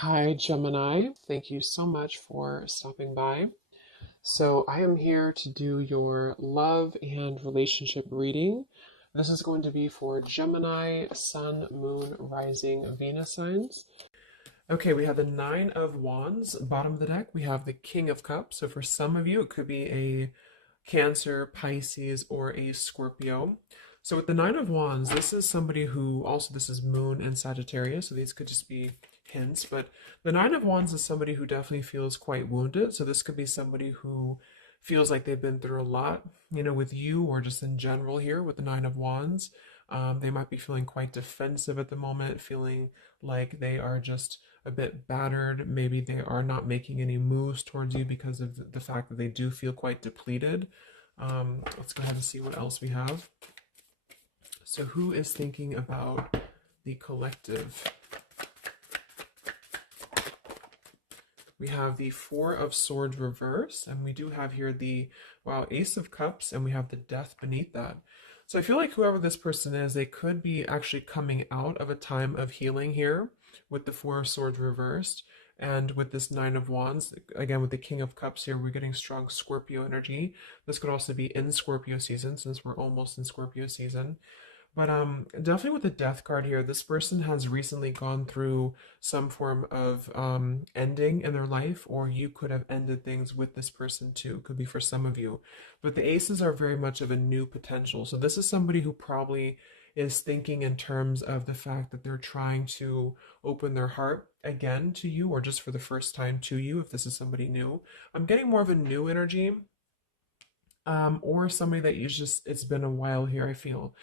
Hi, Gemini. Thank you so much for stopping by. So, I am here to do your love and relationship reading. This is going to be for Gemini, Sun, Moon, Rising, Venus signs. Okay, we have the Nine of Wands, bottom of the deck. We have the King of Cups. So, for some of you, it could be a Cancer, Pisces, or a Scorpio. So with the Nine of Wands, this is somebody who also, this is Moon and Sagittarius, so these could just be hints, but the Nine of Wands is somebody who definitely feels quite wounded. So this could be somebody who feels like they've been through a lot, with you or just in general here with the Nine of Wands. They might be feeling quite defensive at the moment, feeling like they are just a bit battered. Maybe they are not making any moves towards you because of the fact that they do feel quite depleted. Let's go ahead and see what else we have. So, who is thinking about the collective? We have the Four of Swords reverse, and we do have here the, wow, Ace of Cups, and we have the Death beneath that. So I feel like whoever this person is, they could be actually coming out of a time of healing here with the Four of Swords reversed. And with this Nine of Wands, again, with the King of Cups here, we're getting strong Scorpio energy. This could also be in Scorpio season, since we're almost in Scorpio season. But definitely with the death card here, this person has recently gone through some form of ending in their life, or you could have ended things with this person too. Could be for some of you. But the aces are very much of a new potential. So this is somebody who probably is thinking in terms of the fact that they're trying to open their heart again to you, or just for the first time to you, if this is somebody new. I'm getting more of a new energy, or somebody that you just, it's been a while here, I feel.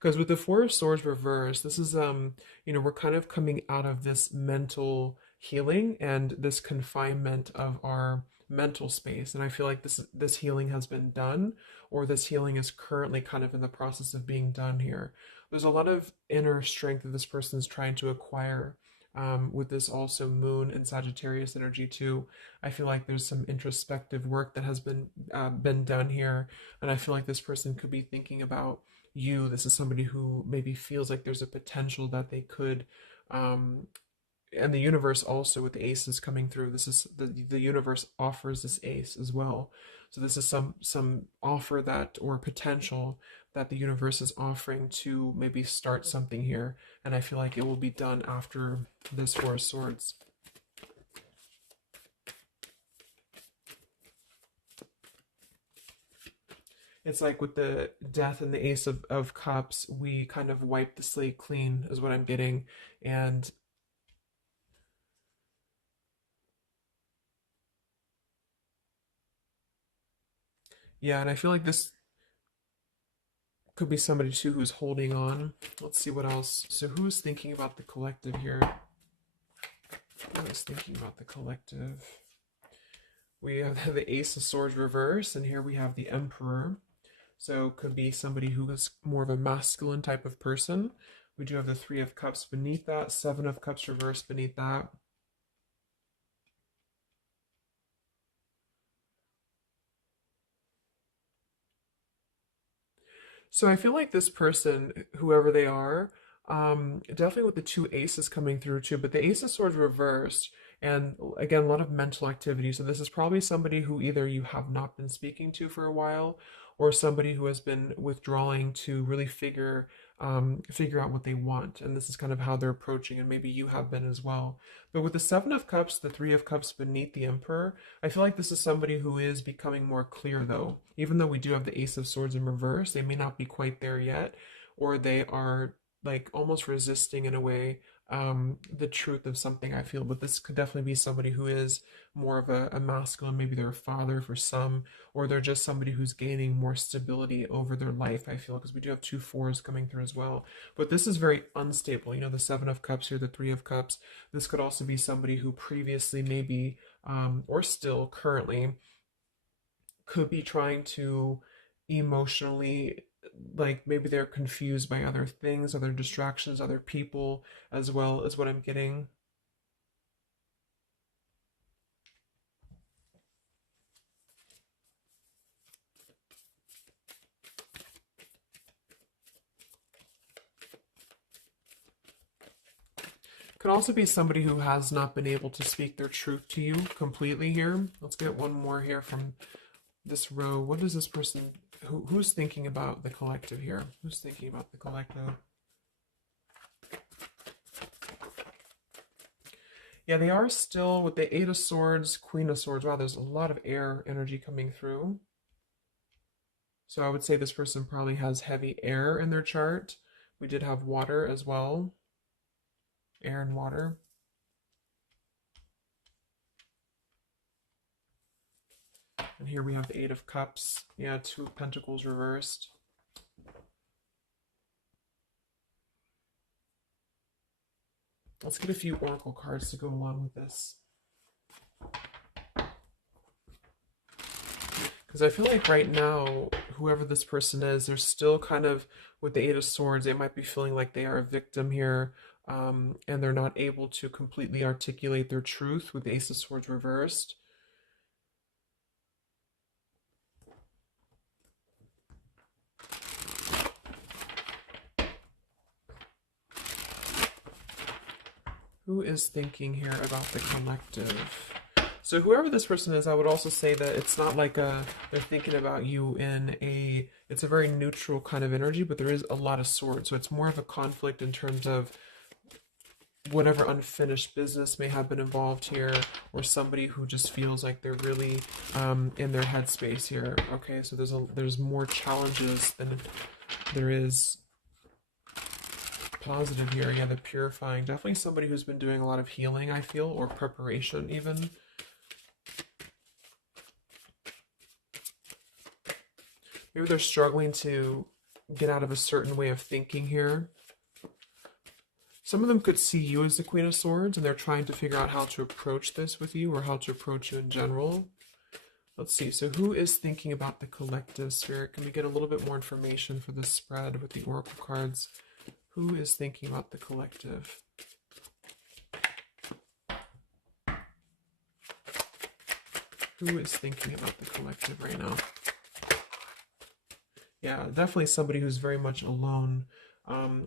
Because with the Four of Swords reversed, this is we're kind of coming out of this mental healing and this confinement of our mental space. And I feel like this healing has been done, or this healing is currently kind of in the process of being done here. There's a lot of inner strength that this person is trying to acquire. With this also Moon and Sagittarius energy too, I feel like there's some introspective work that has been done here, and I feel like this person could be thinking about you. This is somebody who maybe feels like there's a potential that they could, um, and the universe also with the aces coming through. This is the universe offers this ace as well. So this is some offer that, or potential that the universe is offering to maybe start something here. And I feel like it will be done after this Four of Swords. It's like with the death and the ace of cups, we kind of wipe the slate clean, is what I'm getting. And yeah, and I feel like this could be somebody too who's holding on. Let's see what else. So who's thinking about the collective here? Who is thinking about the collective? We have the Ace of Swords reverse, and here we have the Emperor. So could be somebody who is more of a masculine type of person. We do have the Three of Cups beneath that, Seven of Cups reversed beneath that. So I feel like this person, whoever they are, definitely with the two aces coming through too, but the Ace of Swords reversed, and again, a lot of mental activity. So this is probably somebody who either you have not been speaking to for a while, or somebody who has been withdrawing to really figure out what they want. And this is kind of how they're approaching, and maybe you have been as well. But with the Seven of Cups, the Three of Cups beneath the Emperor, I feel like this is somebody who is becoming more clear, though. Even though we do have the Ace of Swords in reverse, they may not be quite there yet, or they are like almost resisting in a way, the truth of something, I feel. But this could definitely be somebody who is more of a masculine. Maybe they're a father for some, or they're just somebody who's gaining more stability over their life, I feel, because we do have two fours coming through as well. But this is very unstable. The Seven of Cups here, the Three of Cups. This could also be somebody who previously maybe, or still currently, could be trying to emotionally, like maybe they're confused by other things, other distractions, other people, as well as what I'm getting. Could Could also be somebody who has not been able to speak their truth to you completely here. Let's get one more here from this row. What is this person, who's thinking about the collective here? Who's thinking about the collective? Yeah, they are still with the Eight of Swords, Queen of Swords. Wow, there's a lot of air energy coming through. So I would say this person probably has heavy air in their chart. We did have water as well. Air and water. And here we have the Eight of Cups. Yeah, Two of Pentacles reversed. Let's get a few oracle cards to go along with this. Because I feel like right now, whoever this person is, they're still kind of, with the Eight of Swords, they might be feeling like they are a victim here, and they're not able to completely articulate their truth with the Ace of Swords reversed. Who is thinking here about the collective? So whoever this person is, I would also say that it's not like they're thinking about you in it's a very neutral kind of energy, but there is a lot of swords. So it's more of a conflict in terms of whatever unfinished business may have been involved here, or somebody who just feels like they're really in their headspace here. Okay, so there's more challenges than there is positive here. Yeah, the purifying. Definitely somebody who's been doing a lot of healing, I feel, or preparation even. Maybe they're struggling to get out of a certain way of thinking here. Some of them could see you as the Queen of Swords, and they're trying to figure out how to approach this with you, or how to approach you in general. Let's see. So who is thinking about the collective, Spirit? Can we get a little bit more information for this spread with the oracle cards? Who is thinking about the collective? Who is thinking about the collective right now? Yeah, definitely somebody who's very much alone.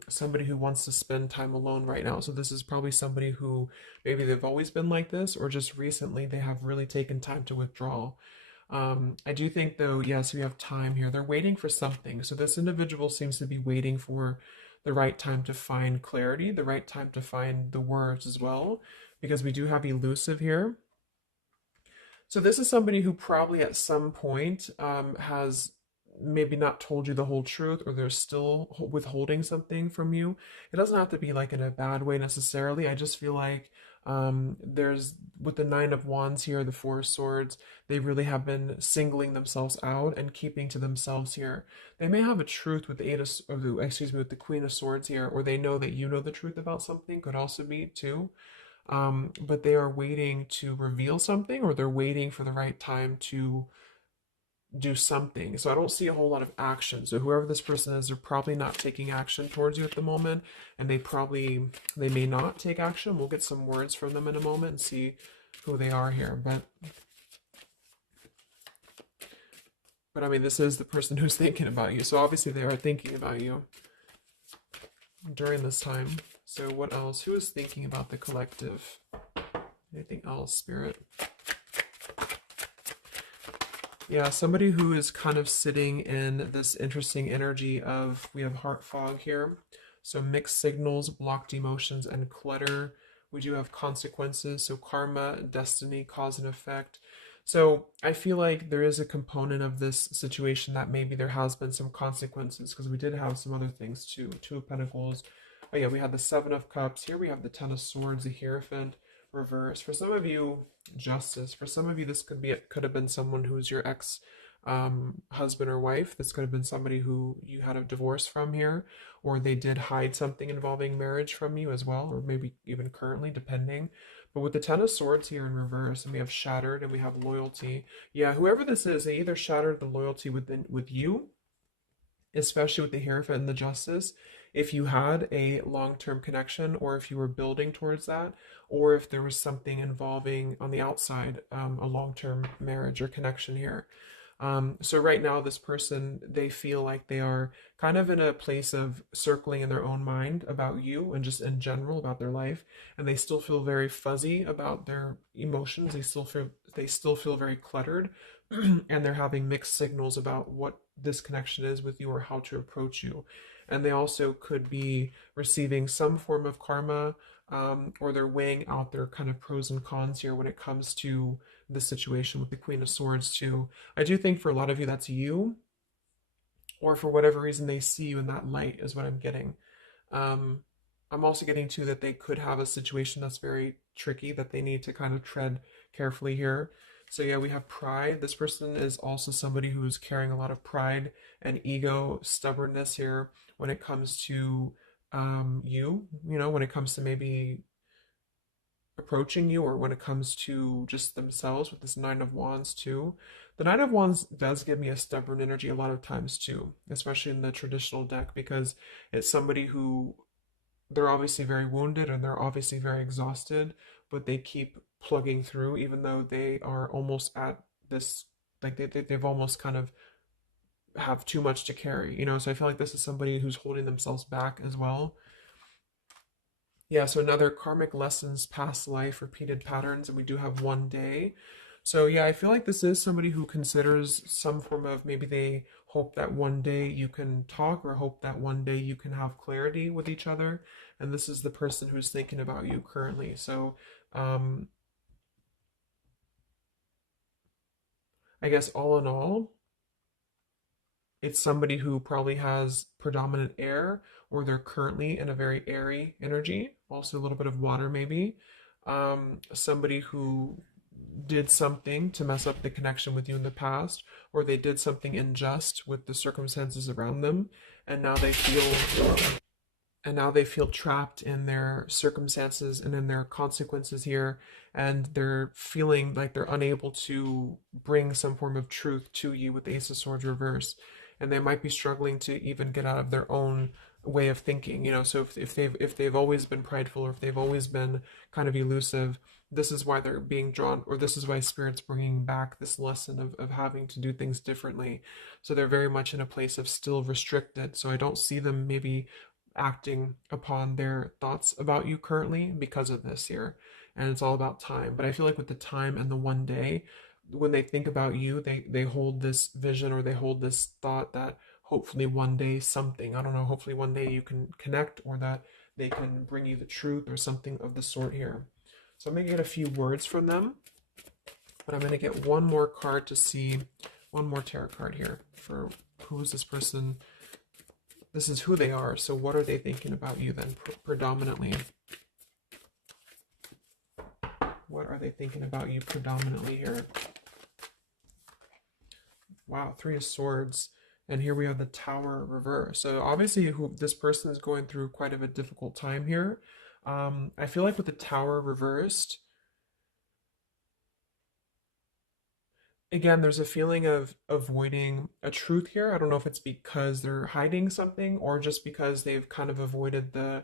Somebody who wants to spend time alone right now. So this is probably somebody who maybe they've always been like this, or just recently they have really taken time to withdraw. I do think though, yes, we have time here. They're waiting for something. So this individual seems to be waiting for the right time to find clarity, the right time to find the words as well, because we do have elusive here. So this is somebody who probably at some point has maybe not told you the whole truth, or they're still withholding something from you. It doesn't have to be like in a bad way necessarily. I just feel like there's, with the Nine of Wands here, the Four of Swords, they really have been singling themselves out and keeping to themselves here. They may have a truth with the with the Queen of Swords here, or they know that you know the truth about something, could also be too. But they are waiting to reveal something, or they're waiting for the right time to do something. So I don't see a whole lot of action. So whoever this person is, they're probably not taking action towards you at the moment, and they may not take action. We'll get some words from them in a moment and see who they are here. But I mean, this is the person who's thinking about you. So obviously they are thinking about you during this time. So what else? Who is thinking about the collective? Anything else, Spirit? Yeah, somebody who is kind of sitting in this interesting energy of, we have heart fog here. So mixed signals, blocked emotions, and clutter. We do have consequences, so karma, destiny, cause and effect. So I feel like there is a component of this situation that maybe there has been some consequences, because we did have some other things too. Two of Pentacles. Oh yeah, we had the Seven of Cups. Here we have the Ten of Swords, the Hierophant, reverse. For some of you, Justice. For some of you, this could have been someone who's your ex husband or wife. This could have been somebody who you had a divorce from here, or they did hide something involving marriage from you as well, or maybe even currently, depending. But with the Ten of Swords here in reverse, and we have shattered, and we have loyalty. Yeah, whoever this is, they either shattered the loyalty with you, especially with the Hierophant and the Justice, if you had a long-term connection, or if you were building towards that, or if there was something involving on the outside, a long-term marriage or connection here. So right now, this person, they feel like they are kind of in a place of circling in their own mind about you and just in general about their life, and they still feel very fuzzy about their emotions. They still feel very cluttered, and they're having mixed signals about what this connection is with you or how to approach you. And they also could be receiving some form of karma, or they're weighing out their kind of pros and cons here when it comes to the situation with the Queen of Swords too. I do think for a lot of you that's you, or for whatever reason they see you in that light is what I'm getting. Um, I'm also getting to that they could have a situation that's very tricky that they need to kind of tread carefully here. So yeah, we have pride. This person is also somebody who's carrying a lot of pride and ego, stubbornness here when it comes to when it comes to maybe approaching you, or when it comes to just themselves with this Nine of Wands too. The Nine of Wands does give me a stubborn energy a lot of times too, especially in the traditional deck, because it's somebody who, they're obviously very wounded and they're obviously very exhausted, but they keep plugging through even though they are almost at this, like they've almost kind of have too much to carry, so I feel like this is somebody who's holding themselves back as well. Yeah, so another karmic lessons, past life, repeated patterns, and we do have one day. So yeah, I feel like this is somebody who considers some form of, maybe they hope that one day you can talk, or hope that one day you can have clarity with each other. And this is the person who's thinking about you currently. So um, I guess all in all, it's somebody who probably has predominant air, or they're currently in a very airy energy, also a little bit of water maybe. Somebody who did something to mess up the connection with you in the past, or they did something unjust with the circumstances around them, and now they feel and now they feel trapped in their circumstances and in their consequences here, and they're feeling like they're unable to bring some form of truth to you with the Ace of Swords reverse, and they might be struggling to even get out of their own way of thinking. So if they've always been prideful, or if they've always been kind of elusive, this is why they're being drawn, or this is why Spirit's bringing back this lesson of having to do things differently. So they're very much in a place of still restricted, so I don't see them maybe acting upon their thoughts about you currently because of this here. And it's all about time. But I feel like with the time and the one day, when they think about you, they hold this vision, or they hold this thought that hopefully one day something, I don't know, hopefully one day you can connect, or that they can bring you the truth or something of the sort here. So I'm going to get a few words from them, but I'm going to get one more card to see, one more tarot card here for who is this person. This is who they are. So what are they thinking about you then, predominantly? What are they thinking about you predominantly here? Wow, Three of Swords. And here we have the Tower reverse. So obviously this person is going through quite of a difficult time here. I feel like with the Tower reversed, again, there's a feeling of avoiding a truth here. I don't know if it's because they're hiding something, or just because they've kind of avoided the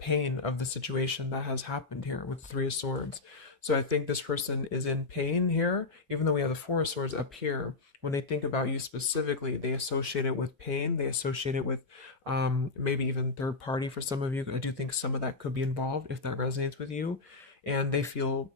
pain of the situation that has happened here with Three of Swords. So I think this person is in pain here, even though we have the Four of Swords up here. When they think about you specifically, they associate it with pain. They associate it with maybe even third party for some of you. I do think some of that could be involved if that resonates with you. And they feel,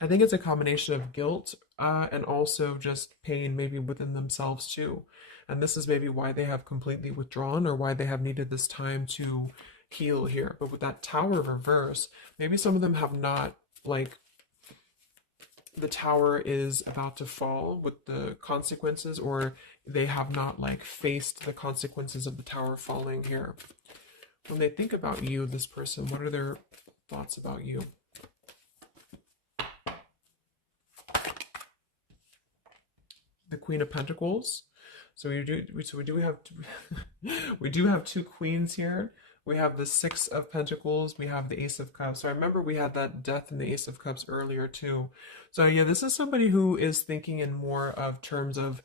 I think it's a combination of guilt, and also just pain, maybe within themselves too. And this is maybe why they have completely withdrawn, or why they have needed this time to heal here. But with that Tower reverse, maybe some of them have not, like, the tower is about to fall with the consequences, or they have not like faced the consequences of the tower falling here. When they think about you, this person, what are their thoughts about you? The Queen of Pentacles. So we do have we do have two queens here. We have the Six of Pentacles. We have the Ace of Cups. So I remember we had that Death and the Ace of Cups earlier too. So yeah, this is somebody who is thinking in more of terms of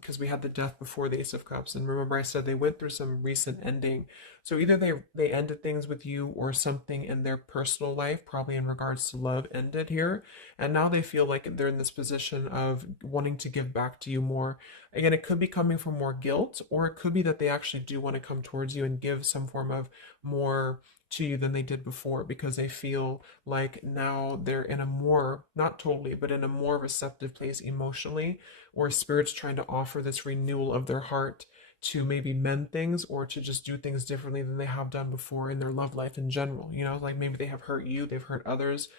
because we had the death before the Ace of Cups. And remember, I said they went through some recent ending. So either they ended things with you, or something in their personal life, probably in regards to love, ended here. And now they feel like they're in this position of wanting to give back to you more. Again, it could be coming from more guilt, or it could be that they actually do want to come towards you and give some form of more to you than they did before, because they feel like now they're in a more, not totally, but in a more receptive place emotionally, or spirit's trying to offer this renewal of their heart to maybe mend things, or to just do things differently than they have done before in their love life in general. Like maybe they have hurt you, they've hurt others.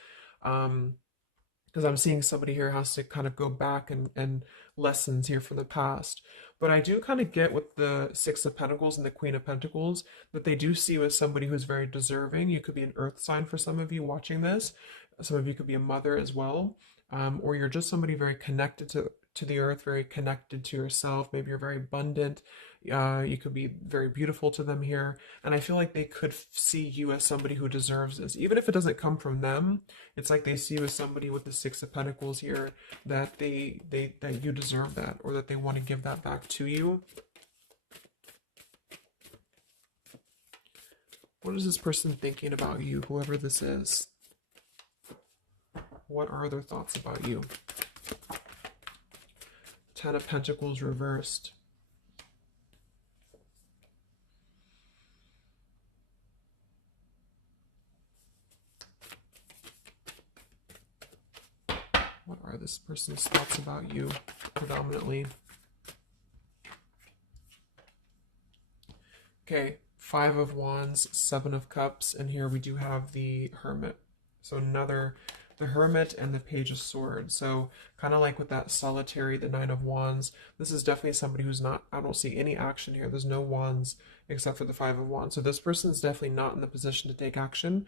Um, because I'm seeing somebody here has to kind of go back and lessons here from the past. But I do kind of get with the Six of Pentacles and the Queen of Pentacles that they do see you as somebody who's very deserving. You could be an earth sign for some of you watching this. Some of you could be a mother as well. Or you're just somebody very connected to the earth, very connected to yourself. Maybe you're very abundant. You could be very beautiful to them here. And I feel like they could see you as somebody who deserves this. Even if it doesn't come from them, it's like they see you as somebody with the Six of Pentacles here, that that you deserve that, or that they want to give that back to you. What is this person thinking about you, whoever this is? What are their thoughts about you? Ten of Pentacles reversed. What are this person's thoughts about you, predominantly? Okay, Five of Wands, Seven of Cups, and here we do have the Hermit. So the Hermit and the Page of Swords. So kind of like with that Solitary, the Nine of Wands, this is definitely somebody who's not, I don't see any action here. There's no wands except for the Five of Wands. So this person's definitely not in the position to take action.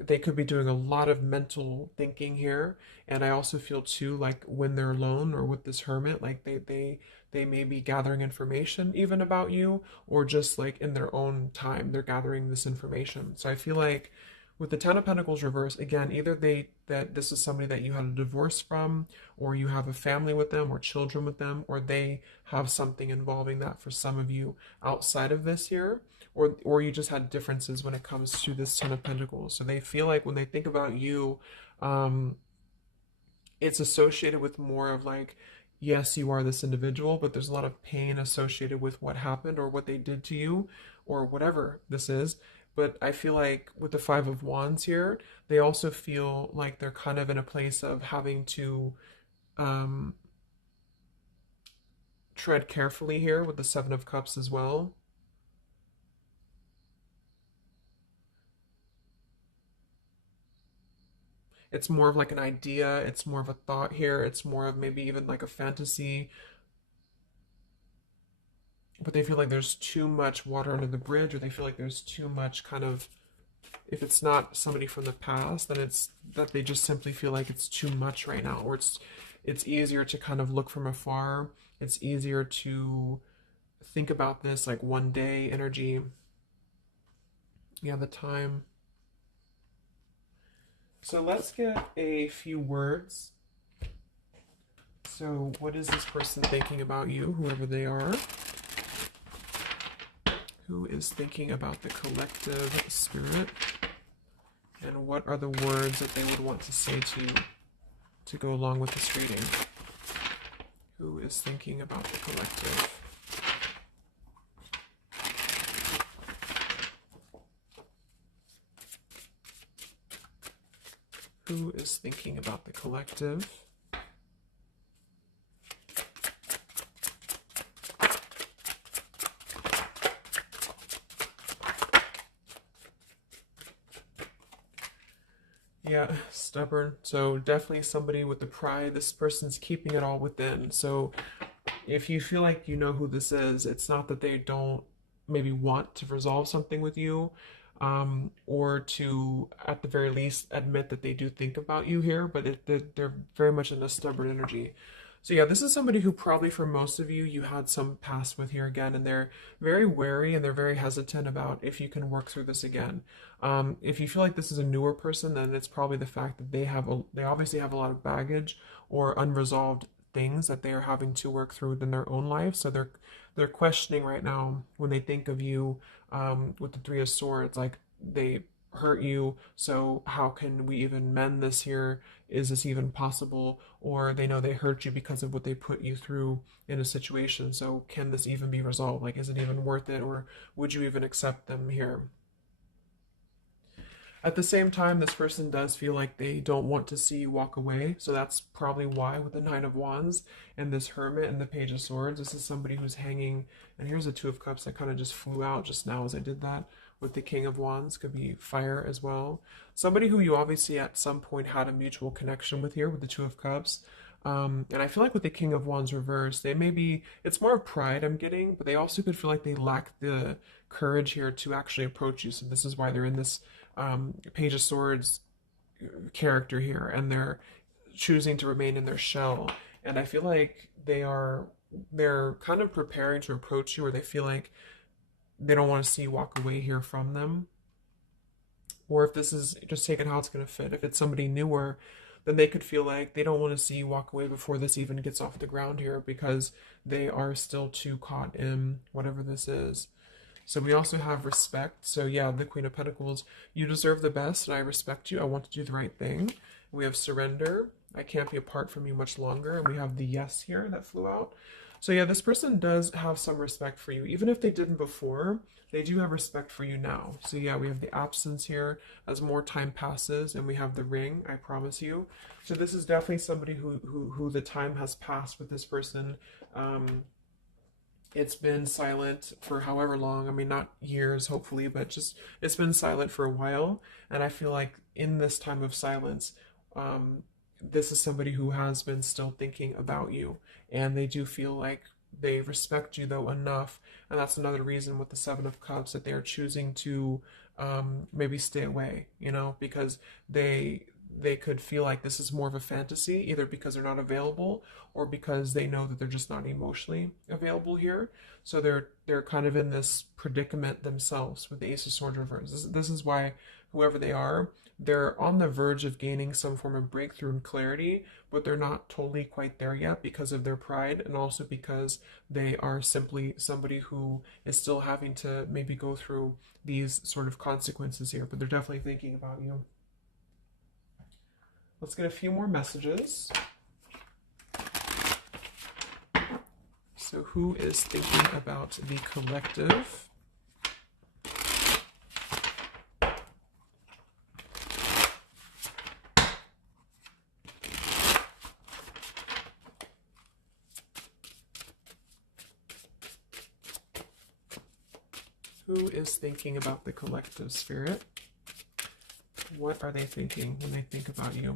They could be doing a lot of mental thinking here. And I also feel too, like when they're alone or with this Hermit, like they may be gathering information even about you, or just like in their own time, they're gathering this information. So I feel like with the Ten of Pentacles reverse, again, either that this is somebody that you had a divorce from, or you have a family with them, or children with them, or they have something involving that for some of you outside of this here, or you just had differences when it comes to this Ten of Pentacles. So they feel like when they think about you, it's associated with more of like, yes, you are this individual, but there's a lot of pain associated with what happened or what they did to you, or whatever this is. But I feel like with the Five of Wands here, they also feel like they're kind of in a place of having to tread carefully here with the Seven of Cups as well. It's more of like an idea, it's more of a thought here, it's more of maybe even like a fantasy. But they feel like there's too much water under the bridge, or they feel like there's too much kind of, if it's not somebody from the past, then it's that they just simply feel like it's too much right now, or it's easier to kind of look from afar. It's easier to think about this like one day energy. Yeah, the time. So let's get a few words. So what is this person thinking about you, whoever they are? Who is thinking about the collective spirit? And what are the words that they would want to say to go along with this reading? Who is thinking about the collective? Who is thinking about the collective? Yeah, stubborn. So definitely somebody with the pride. This person's keeping it all within. So if you feel like you know who this is, it's not that they don't maybe want to resolve something with you, or to, at the very least, admit that they do think about you here, but they're very much in a stubborn energy. So yeah, this is somebody who probably for most of you, you had some past with here again, and they're very wary and they're very hesitant about if you can work through this again. If you feel like this is a newer person, then it's probably the fact that they obviously have a lot of baggage or unresolved things that they are having to work through in their own life. So they're questioning right now when they think of you, with the Three of Swords, like they hurt you, so how can we even mend this here? Is this even possible? Or they know they hurt you because of what they put you through in a situation, so can this even be resolved? Like, is it even worth it, or would you even accept them here? At the same time, this person does feel like they don't want to see you walk away. So that's probably why, with the Nine of Wands and this Hermit and the Page of Swords, this is somebody who's hanging. And here's the Two of Cups that kind of just flew out just now as I did that. With the King of Wands, could be fire as well. Somebody who you obviously at some point had a mutual connection with here with the Two of Cups. And I feel like with the King of Wands reverse, they may be, it's more of pride I'm getting, but they also could feel like they lack the courage here to actually approach you. So this is why they're in this Page of Swords character here, and they're choosing to remain in their shell. And I feel like they're kind of preparing to approach you, or they feel like they don't want to see you walk away here from them. Or if this is just taking how it's going to fit, if it's somebody newer, then they could feel like they don't want to see you walk away before this even gets off the ground here, because they are still too caught in whatever this is. So we also have respect. So yeah, the Queen of Pentacles, you deserve the best and I respect you. I want to do the right thing. We have surrender. I can't be apart from you much longer. And we have the yes here that flew out. So yeah, this person does have some respect for you. Even if they didn't before, they do have respect for you now. So yeah, we have the absence here as more time passes, and we have the ring, I promise you. So this is definitely somebody who the time has passed with this person. It's been silent for however long. I mean, not years, hopefully, but just it's been silent for a while. And I feel like in this time of silence, this is somebody who has been still thinking about you. And they do feel like they respect you, though, enough. And that's another reason with the Seven of Cups that they are choosing to maybe stay away, because they could feel like this is more of a fantasy, either because they're not available or because they know that they're just not emotionally available here. So they're kind of in this predicament themselves with the Ace of Swords reverse. This is why whoever they are, they're on the verge of gaining some form of breakthrough and clarity, but they're not totally quite there yet because of their pride, and also because they are simply somebody who is still having to maybe go through these sort of consequences here, but they're definitely thinking about you. Let's get a few more messages. So who is thinking about the collective? Who is thinking about the collective, Spirit? What are they thinking when they think about you?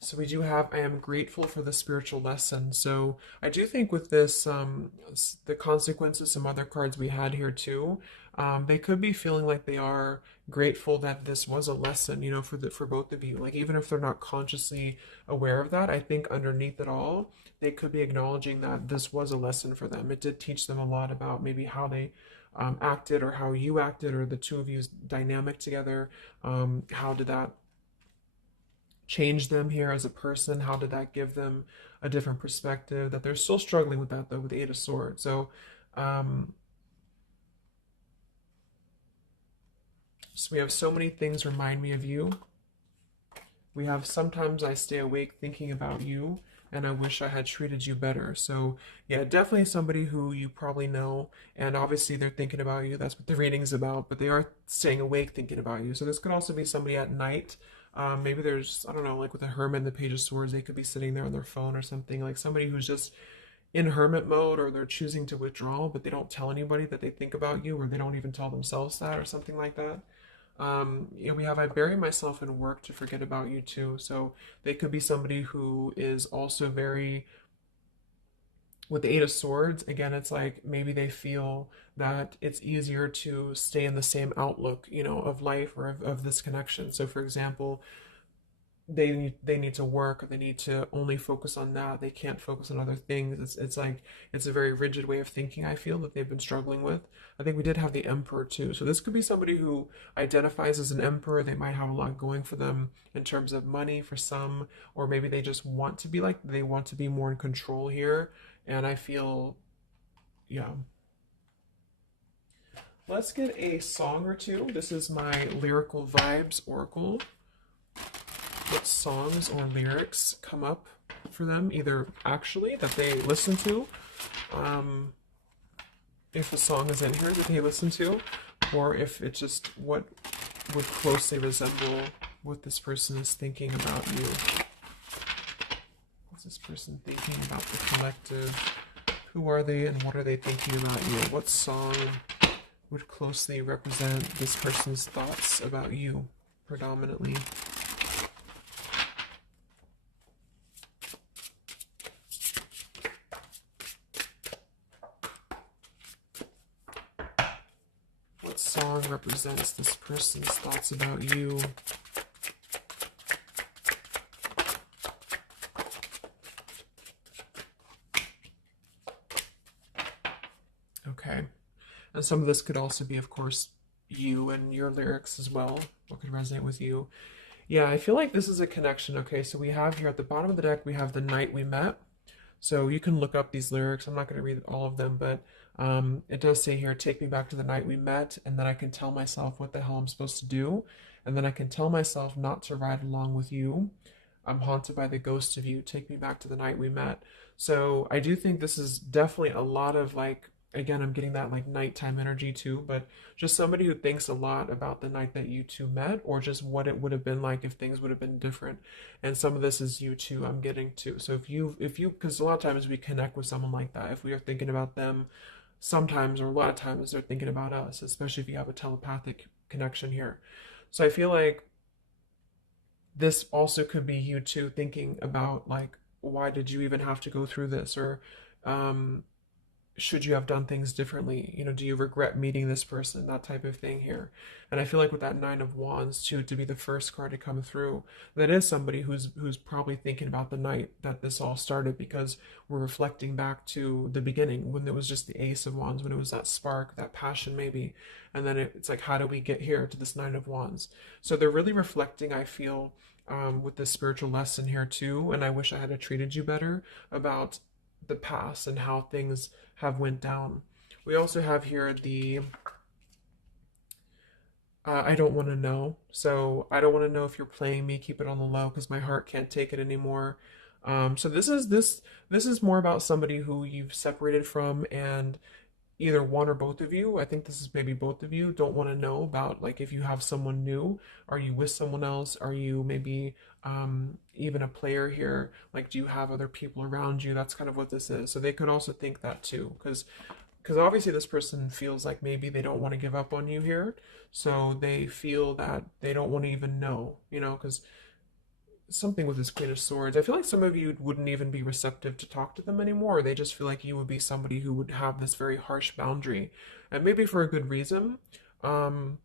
So we do have, I am grateful for the spiritual lesson. So I do think with this, the consequences, some other cards we had here too, they could be feeling like they are grateful that this was a lesson, for both of you. Like, even if they're not consciously aware of that, I think underneath it all, they could be acknowledging that this was a lesson for them. It did teach them a lot about maybe how they acted, or how you acted, or the two of you's dynamic together. How did that change them here as a person? How did that give them a different perspective? That they're still struggling with that, though, with the Eight of Swords. So we have so many things remind me of you. We have sometimes I stay awake thinking about you, and I wish I had treated you better. So yeah, definitely somebody who you probably know, and obviously they're thinking about you. That's what the reading is about, but they are staying awake thinking about you. So this could also be somebody at night. Maybe there's, I don't know, like with the Hermit and the Page of Swords, they could be sitting there on their phone or something. Like somebody who's just in hermit mode, or they're choosing to withdraw, but they don't tell anybody that they think about you, or they don't even tell themselves that, or something like that. We have, I bury myself in work to forget about you too. So they could be somebody who is also very, with the Eight of Swords, again, it's like maybe they feel that it's easier to stay in the same outlook, of life, or of this connection. So for example, they need to work, or they need to only focus on that. They can't focus on other things. It's like it's a very rigid way of thinking, I feel, that they've been struggling with. I think we did have the emperor too. So this could be somebody who identifies as an emperor. They might have a lot going for them in terms of money for some, or maybe they just want to be like, they want to be more in control here. And I feel, yeah. Let's get a song or two. This is my Lyrical Vibes Oracle. What songs or lyrics come up for them, either actually that they listen to, um, if a song is in here that they listen to, or if it's just what would closely resemble what this person is thinking about you. What's this person thinking about the collective? Who are they and what are they thinking about you? What song would closely represent this person's thoughts about you predominantly? What song represents this person's thoughts about you? Okay. And some of this could also be, of course, you and your lyrics as well. What could resonate with you? Yeah, I feel like this is a connection. Okay, so we have here at the bottom of the deck, we have The Night We Met. So you can look up these lyrics. I'm not going to read all of them, but it does say here, take me back to the night we met, and then I can tell myself what the hell I'm supposed to do. And then I can tell myself not to ride along with you. I'm haunted by the ghost of you. Take me back to the night we met. So I do think this is definitely a lot of like, again, I'm getting that like nighttime energy too, but just somebody who thinks a lot about the night that you two met, or just what it would have been like if things would have been different. And some of this is you too, I'm getting to. So because a lot of times we connect with someone like that. If we are thinking about them, sometimes, or a lot of times, they're thinking about us, especially if you have a telepathic connection here. So I feel like this also could be you too thinking about like, why did you even have to go through this? Or, um, should you have done things differently? You know, do you regret meeting this person? That type of thing here. And I feel like with that Nine of Wands too, to be the first card to come through, that is somebody who's probably thinking about the night that this all started, because we're reflecting back to the beginning when it was just the Ace of Wands, when it was that spark, that passion maybe. And then it's like, how do we get here to this Nine of Wands? So they're really reflecting, I feel, with this spiritual lesson here too. And I wish I had treated you better about the past and how things have went down. We also have here the I don't want to know. So I don't want to know if you're playing me. Keep it on the low because my heart can't take it anymore. So this is more about somebody who you've separated from, and either one or both of you, I think this is maybe both of you, don't want to know about, like, if you have someone new. Are you with someone else? Are you maybe even a player here? Like, do you have other people around you? That's kind of what this is. So they could also think that too, because obviously this person feels like maybe they don't want to give up on you here. So they feel that they don't want to even know, you know, because something with this Queen of Swords. I feel like some of you wouldn't even be receptive to talk to them anymore. Or they just feel like you would be somebody who would have this very harsh boundary, and maybe for a good reason. Um,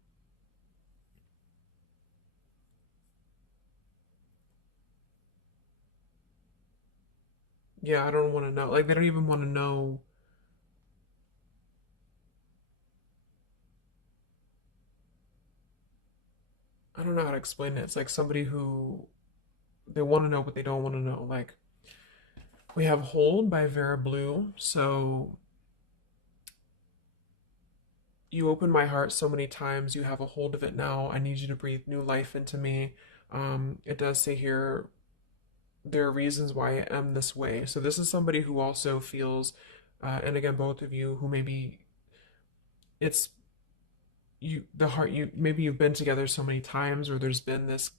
yeah, I don't want to know. Like, they don't even want to know. I don't know how to explain it. It's like somebody who they want to know, but they don't want to know. Like, we have Hold by Vera Blue. So you open my heart so many times. You have a hold of it now. I need you to breathe new life into me. It does say here, there are reasons why I am this way. So this is somebody who also feels, and again, both of you who maybe it's you, the heart, you maybe you've been together so many times, or there's been this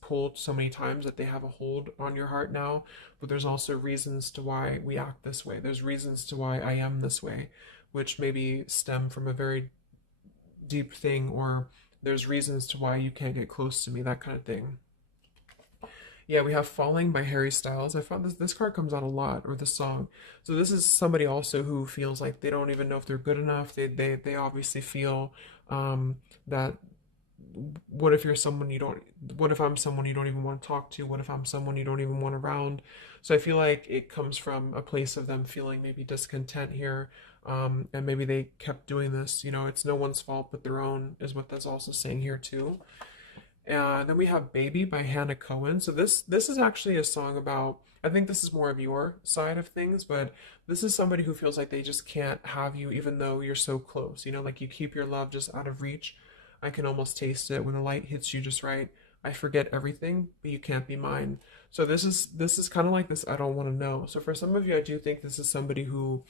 pull so many times that they have a hold on your heart now. But there's also reasons to why we act this way. There's reasons to why I am this way, which maybe stem from a very deep thing, or there's reasons to why you can't get close to me, that kind of thing. Yeah, we have Falling by Harry Styles. I found this card comes out a lot, or this song. So this is somebody also who feels like they don't even know if they're good enough. They obviously feel that what if you're someone you don't, what if I'm someone you don't even want to talk to? What if I'm someone you don't even want around? So I feel like it comes from a place of them feeling maybe discontent here. And maybe they kept doing this, you know, it's no one's fault but their own, is what that's also saying here too. Then we have Baby by Hannah Cohen. So this is actually a song about, I think this is more of your side of things, but this is somebody who feels like they just can't have you even though you're so close. You know, like you keep your love just out of reach. I can almost taste it when the light hits you just right. I forget everything, but you can't be mine. So this is kind of like this I don't want to know. So for some of you, I do think this is somebody who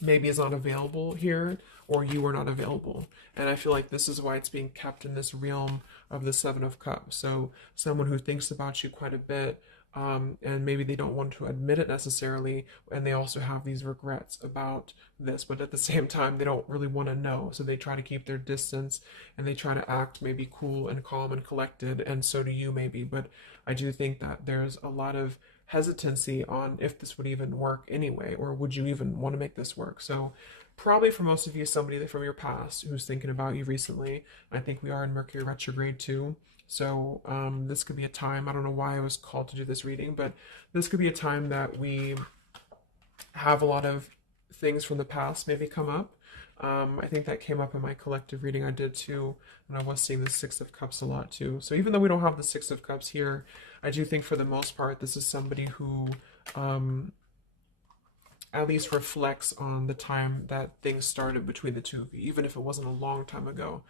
maybe is not available here, or you are not available. And I feel like this is why it's being kept in this realm of the Seven of Cups. So someone who thinks about you quite a bit, and maybe they don't want to admit it necessarily, and they also have these regrets about this, but at the same time, they don't really want to know. So they try to keep their distance, and they try to act maybe cool and calm and collected, and so do you maybe. But I do think that there's a lot of hesitancy on if this would even work anyway, or would you even want to make this work. So probably for most of you, somebody from your past who's thinking about you recently. I think we are in Mercury retrograde too. So this could be a time, I don't know why I was called to do this reading, but this could be a time that we have a lot of things from the past maybe come up. I think that came up in my collective reading I did too, and I was seeing the Six of Cups a lot too. So even though we don't have the Six of Cups here, I do think for the most part this is somebody who at least reflects on the time that things started between the two of you, even if it wasn't a long time ago.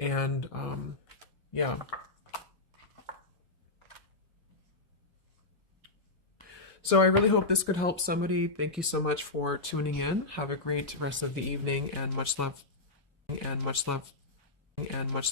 And yeah. So I really hope this could help somebody. Thank you so much for tuning in. Have a great rest of the evening, and much love, and much love, and much